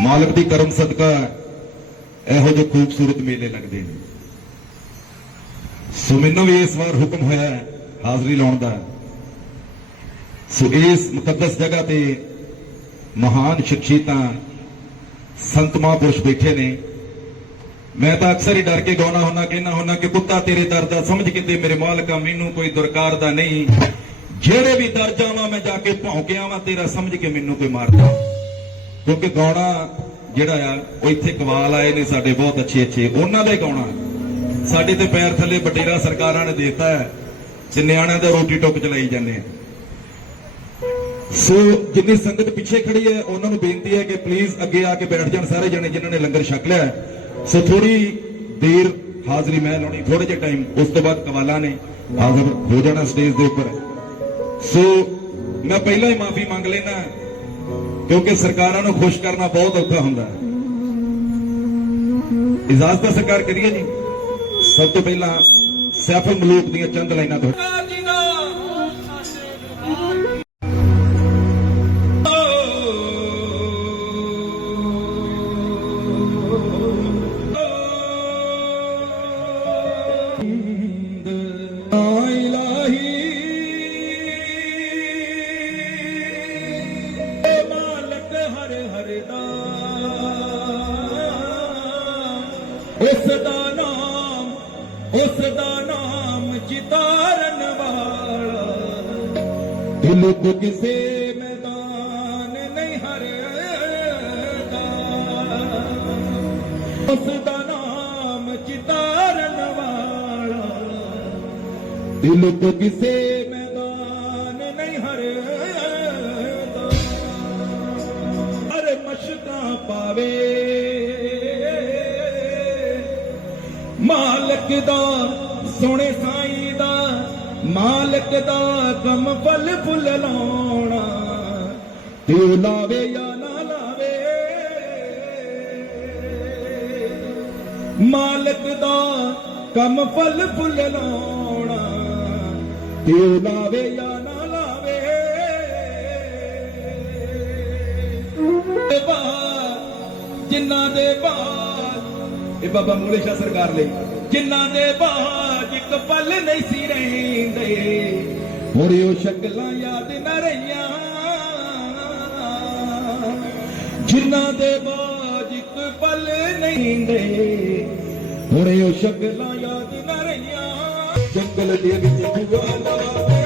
ਮਾਲਕ ਦੀ ਕਰਮ ਸਦਕਾ ਇਹੋ ਜਿਹੇ ਖੂਬਸੂਰਤ ਮੇਲੇ ਲੱਗਦੇ ਨੇ। ਸੋ ਮੈਨੂੰ ਵੀ ਇਸ ਵਾਰ ਹੁਕਮ ਹੋਇਆ ਹੈ, ਹਾਜ਼ਰੀ ਲਾਉਣ ਦਾ। ਸੋ ਇਸ ਮੁਕੱਦਸ ਜਗ੍ਹਾ ਤੇ ਮਹਾਨ ਸ਼ਖਸੀਅਤਾਂ, ਸੰਤ ਮਹਾਂਪੁਰਸ਼ ਬੈਠੇ ਨੇ। ਮੈਂ ਤਾਂ ਅਕਸਰ ਹੀ ਡਰ ਕੇ ਗਾਉਣਾ ਹੁੰਦਾ, ਕਹਿੰਦਾ ਹੁੰਦਾ ਕਿ ਪੁੱਤਾ ਤੇਰੇ ਦਰ ਦਾ ਸਮਝ ਕਿਤੇ ਮੇਰੇ ਮਾਲਕਾ ਮੈਨੂੰ ਕੋਈ ਦੁਰਕਾਰ ਦਾ ਨਹੀਂ। ਜਿਹੜੇ ਵੀ ਦਰ ਜਾਵਾਂ, ਮੈਂ ਜਾ ਕੇ ਭੌਂਕਿਆ ਵਾਂ, ਤੇਰਾ ਸਮਝ ਕੇ ਮੈਨੂੰ ਕੋਈ ਮਾਰਦਾ। ਕਿਉਂਕਿ ਗਾਉਣਾ ਜਿਹੜਾ ਆ, ਉਹ ਇੱਥੇ ਕਵਾਲ ਆਏ ਨੇ ਸਾਡੇ ਬਹੁਤ ਅੱਛੇ ਅੱਛੇ। ਉਹਨਾਂ ਦਾ ਹੀ ਗਾਉਣਾ। ਸਾਡੇ ਤੇ ਪੈਰ ਥੱਲੇ ਬਟੇਰਾ ਸਰਕਾਰਾਂ ਨੇ ਦਿੱਤਾ ਹੈ, ਤੇ ਨਿਆਣਿਆਂ ਦੇ ਰੋਟੀ ਟੁੱਕ ਚਲਾਈ ਜਾਂਦੇ ਆ। ਸੋ ਜਿੰਨੀ ਸੰਗਤ ਪਿੱਛੇ ਖੜੀ ਹੈ, ਉਹਨਾਂ ਨੂੰ ਬੇਨਤੀ ਹੈ ਕਿ ਪਲੀਜ਼ ਅੱਗੇ ਆ ਕੇ ਬੈਠ ਜਾਣ ਸਾਰੇ ਜਣੇ ਜਿਨ੍ਹਾਂ ਨੇ ਲੰਗਰ ਛਕ ਲਿਆ ਸੋ ਥੋੜੀ ਦੇਰ ਹਾਜ਼ਰੀ ਮੈਂ ਲਾਉਣੀ ਥੋੜੇ ਜਿਹਾ ਟਾਈਮ ਉਸ ਤੋਂ ਬਾਅਦ ਕਵਾਲਾ ਨੇ ਹਾਜ਼ਰ ਹੋ ਜਾਣਾ ਸਟੇਜ ਦੇ ਉੱਪਰ। ਸੋ ਮੈਂ ਪਹਿਲਾਂ ਹੀ ਮਾਫੀ ਮੰਗ ਲੈਣਾ ਕਿਉਂਕਿ ਸਰਕਾਰਾਂ ਨੂੰ ਖੁਸ਼ ਕਰਨਾ ਬਹੁਤ ਔਖਾ ਹੁੰਦਾ ਹੈ। ਇਜਾਜ਼ਤ ਹੈ ਸਰਕਾਰ ਕਰੀਏ ਜੀ। ਸਭ ਤੋਂ ਪਹਿਲਾਂ ਸੈਫਲ ਮਲੂਕ ਦੀਆਂ ਚੰਦ ਲਾਈਨਾਂ ਤੋਂ ਚਿਤਾਰਨ ਵਾਲਾ। ਦਿਲ ਕੋ ਕਿਸੇ ਮੈਦਾਨ ਨਹੀਂ ਹਰਿਆ ਉਸ ਦਾ ਨਾਮ ਚਿਤਾਰਨ ਵਾਲਾ। ਦਿਲ ਕੋ ਕਿਸੇ ਮੈਦਾਨ ਨਹੀਂ ਹਰਦਾ। ਹਰ ਮਸ਼ਕਾਂ ਪਾਵੇ। ਮਾਲਕ ਦਾ ਸੋਹਣੇ ਮਾਲਕ ਦਾ ਕਮ ਫਲ ਫੁੱਲ ਲਾਉਣਾ। ਤੇ ਉਹ ਲਾਵੇ ਜਾਂ ਨਾ ਲਾਵੇ। ਮਾਲਕ ਦਾ ਕਮ ਫਲ ਫੁੱਲ ਲਾਉਣਾ। ਤੇ ਉਹ ਲਾਵੇ ਜਾਂ ਨਾ ਲਾਵੇ। ਦੇ ਬਾਹਰ ਜਿਨ੍ਹਾਂ ਦੇ ਬਾਹਰ ਇਹ ਬਾਬਾ ਮੂਲੇ ਸ਼ਾਹ ਸਰਕਾਰ ਲਈ ਜਿਨ੍ਹਾਂ ਦੇ ਬਾਲ ਇੱਕ ਪਲ ਨਹੀਂ ਸੀ ਰਹਿੰਦੇ। ਹੋਰ ਉਹ ਸ਼ਕਲਾਂ ਯਾਦ ਨਾ ਰਹੀਆਂ। ਜਿਨ੍ਹਾਂ ਦੇ ਬਾਜ ਇੱਕ ਪਲ ਨਹੀਂ ਦੇ ਹੋਰ ਉਹ ਸ਼ਕਲਾਂ ਯਾਦ ਨਾ ਰਹੀਆਂ। ਜੰਗਲ ਦੇ ਵਿੱਚ ਜੁਆ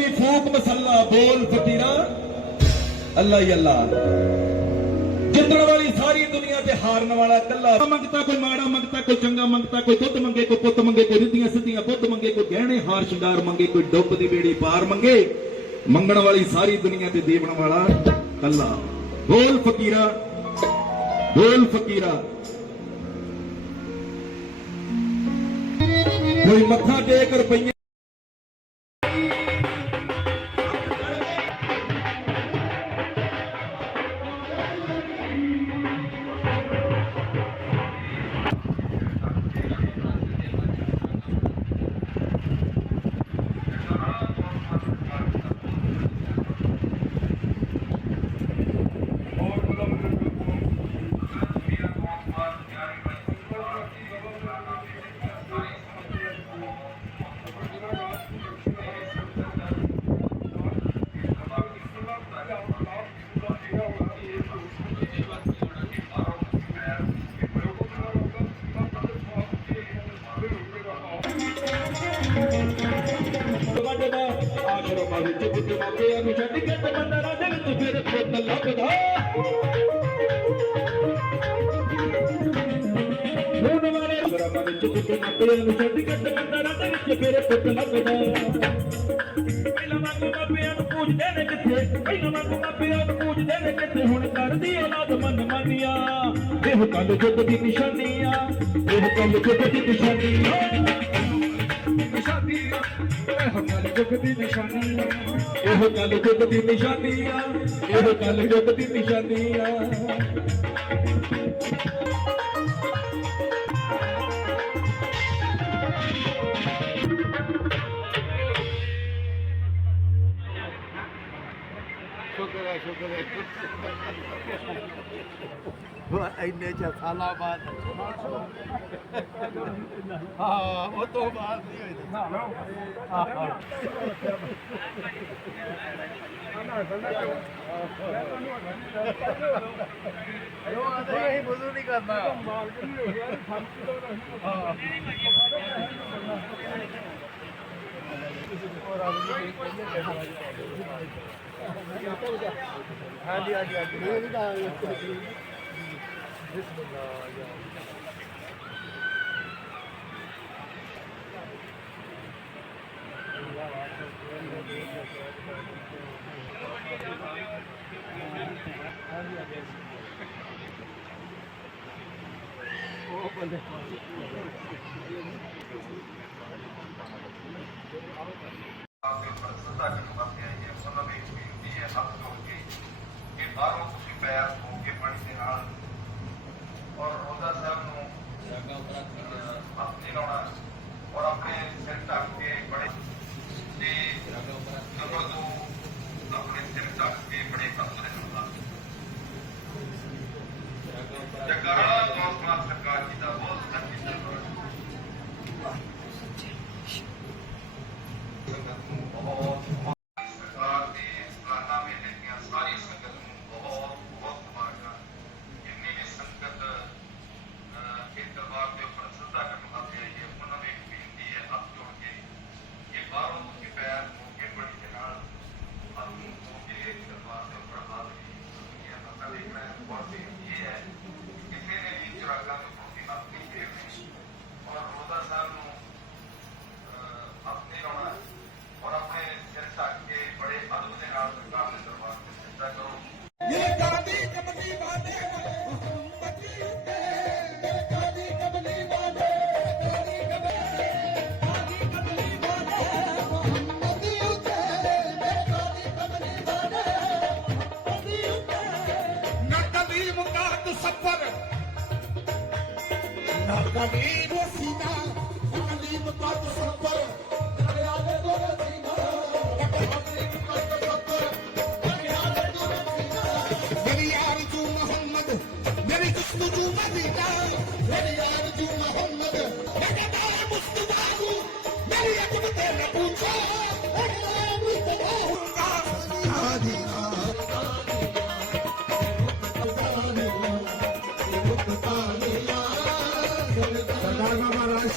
ਤਸਵੀ ਫੂਕ ਮਸੱਲਾ, ਬੋਲ ਫਕੀਰਾ। ਅੱਲਾ ਹੀ ਅੱਲਾ ਜਿੱਤਣ ਵਾਲੀ ਸਾਰੀ ਦੁਨੀਆ ਤੇ ਹਾਰਨ ਵਾਲਾ ਕੱਲਾ ਮੰਗਤਾ ਕੋਈ, ਮਾੜਾ ਮੰਗਤਾ ਕੋਈ, ਚੰਗਾ ਮੰਗਤਾ ਕੋਈ, ਦੁੱਧ ਮੰਗੇ ਕੋਈ, ਪੁੱਤ ਮੰਗੇ ਕੋਈ, ਰਿੱਧੀਆਂ ਸਿੱਧੀਆਂ ਪੁੱਤ ਮੰਗੇ ਕੋਈ, ਗਹਿਣੇ, ਹਾਰ, ਸ਼ਿੰਗਾਰ ਮੰਗੇ ਕੋਈ, ਡੁੱਬ ਦੀ ਬੇੜੀ ਪਾਰ ਮੰਗੇ। ਮੰਗਣ ਵਾਲੀ ਸਾਰੀ ਦੁਨੀਆ ਤੇ ਦੇਵਣ ਵਾਲਾ ਕੱਲਾ ਬੋਲ ਫਕੀਰਾ ਬੋਲ ਫਕੀਰਾ। ਕੋਈ ਮੱਥਾ ਟੇਕ ਰੁਪਈਆ ਫਿਰ ਪੁੱਤ ਲੱਭਦਾ। ਹੁਣ ਵਾਲੇ ਬ੍ਰਹਮ ਵਿੱਚ ਵਿੱਚ ਮਾਪਿਆਂ ਨੂੰ ਛੱਡ ਕੇ ਸਮੁੰਦਰਾਂ ਦੇ ਵਿੱਚ ਮੇਰੇ ਪੁੱਤ ਲੱਗਦਾ। ਪਹਿਲਾਂ ਵਾਂਗੂ ਮਾਪਿਆਂ ਨੂੰ ਪੂਜਦੇ ਨੇ ਕਿੱਥੇ? ਪਹਿਲਾਂ ਵਾਂਗੂ ਮਾਪਿਆਂ ਨੂੰ ਪੂਜਦੇ ਨੇ ਕਿੱਥੇ? ਹੁਣ ਕਰਦੀ ਔਲਾਦ ਮਨ ਮਾਨੀਆਂ ਇਹ ਕੱਲ ਜੁੱਗ ਦੀ ਨਿਸ਼ਾਨੀ ਆ ਇਹ ਕੱਲ ਜੁੱਗ ਦੀ ਨਿਸ਼ਾਨੀ ਆ ਨਿਸ਼ਾਨੀ ਇਹ ਕੱਲ ਜੁੱਗ ਦੀ ਨਿਸ਼ਾਨੀ ਆ। ਇਹ ਕੱਲ ਜੁੱਗ ਦੀ ਨਿਸ਼ਾਨੀ ਆ। ਇਹ ਕੱਲ ਜੁੱਗ ਦੀ ਨਿਸ਼ਾਨੀ ਆ। ਉਹ ਇੰਨੇ ਚ ਸਾਲਾਂ ਬਾਅਦ। ਹਾਂ ਉਹ ਤੋਂ ਬਾਅਦ ਨਹੀਂ ਹੋਈ। ਉਹ ਆਦੇ ਹੀ ਬੁੱਧੂ ਨਹੀਂ ਕਰਨਾ। ਹਾਂਜੀ ਹਾਂਜੀ ਹਾਂਜੀ ਇਹ ਵੀ ਤਾਂ ਆਪਕੇ ਪ੍ਰਸੰਤਾ ਕਰਨ ਵਾਸਤੇ ਆਈ ਹੈ, ਉਹਨਾਂ ਵਿੱਚ ਬੇਨਤੀ ਹੈ ਹੱਥ ਜੋੜ ਕੇ ਕਿ ਬਾਹਰੋਂ ਤੁਸੀਂ ਪੈਰ ਨਦੀਬ ਸੀਨਾ ਨਦੀਬ ਪਰ ਸੱਪਰ ਨਗਰਾ ਦੇ ਕੋਲ ਸੀਨਾ ਮੇਰੀ ਆਰਜ਼ੂ ਮੁਹੰਮਦ ਮੇਰੀ ਖੁਸ਼ਬੂ ਮਦੀਨਾ ਮੇਰੀ ਆਰਜ਼ੂ ਮੁਹੰਮਦ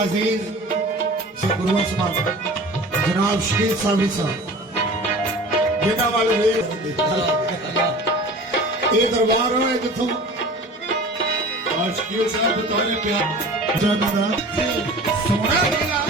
अजीज गुरु ਸਾਹਿਬ ਜਨਾਬ ਸ਼ਹੀਦ ਸਾਹਿਬ ਸਾਹਿਬ ਜਿਨ੍ਹਾਂ ਵੱਲ ਵੇਖ ਇਹ ਦਰਬਾਰ ਹੋਇਆ ਜਿੱਥੋਂ ਆਸ਼ਕੀਰ ਸਾਹਿਬ ਬਤਾਰੇ ਪਿਆ ਜਨਦਾ ਸੋਹਣਾ ਮੇਲਾ